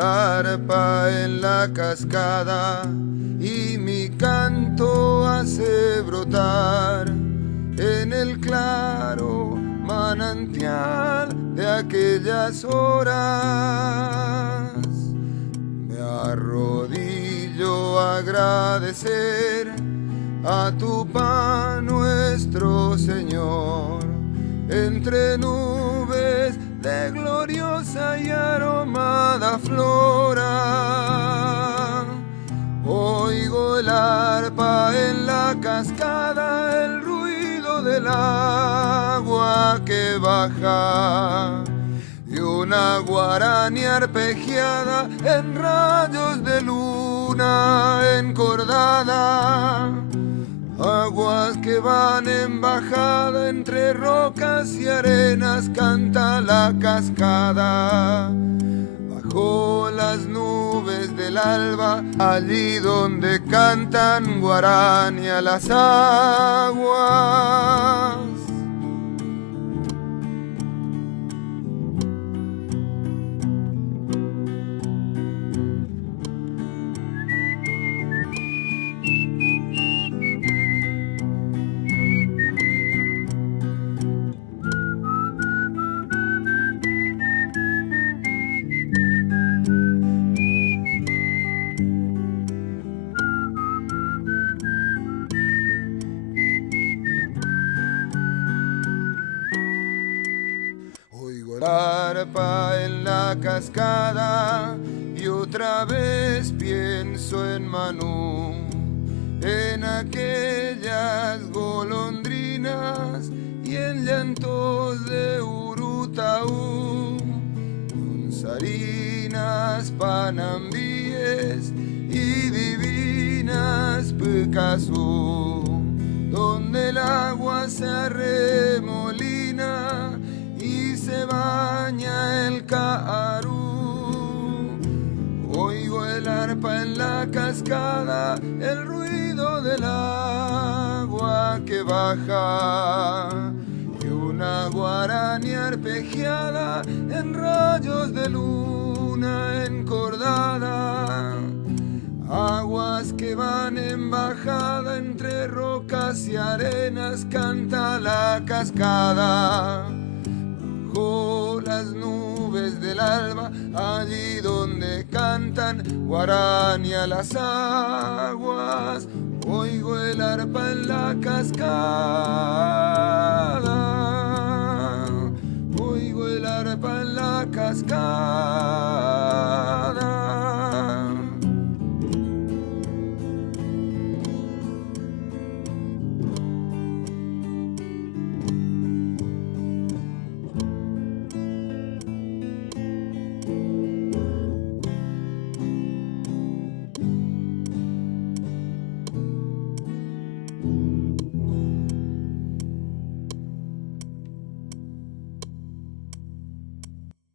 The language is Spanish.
el arpa en la cascada y mi canto hace brotar en el claro manantial de aquellas horas. Me arrodillo a agradecer a tu pan nuestro Señor, entre nubes de gloriosa y aromada flora. Oigo el arpa en la cascada, el ruido del agua que baja y una guarani arpegiada en rayos de luna encordada. Aguas que van en bajada entre rocas y arenas, canta la cascada. Bajo las nubes del alba, allí donde cantan guarani a las aguas. Arpa en la cascada y otra vez pienso en Manú, en aquellas golondrinas y en llantos de Urutaú, con sarinas, panambíes y divinas Picazú, donde el agua se arremolina y se baña el Caarú. Oigo el arpa en la cascada, el ruido del agua que baja y una guarani arpegiada en rayos de luna encordada. Aguas que van en bajada entre rocas y arenas, canta la cascada. Bajo las nubes del alba, allí donde cantan guarani a las aguas, oigo el arpa en la cascada, oigo el arpa en la cascada.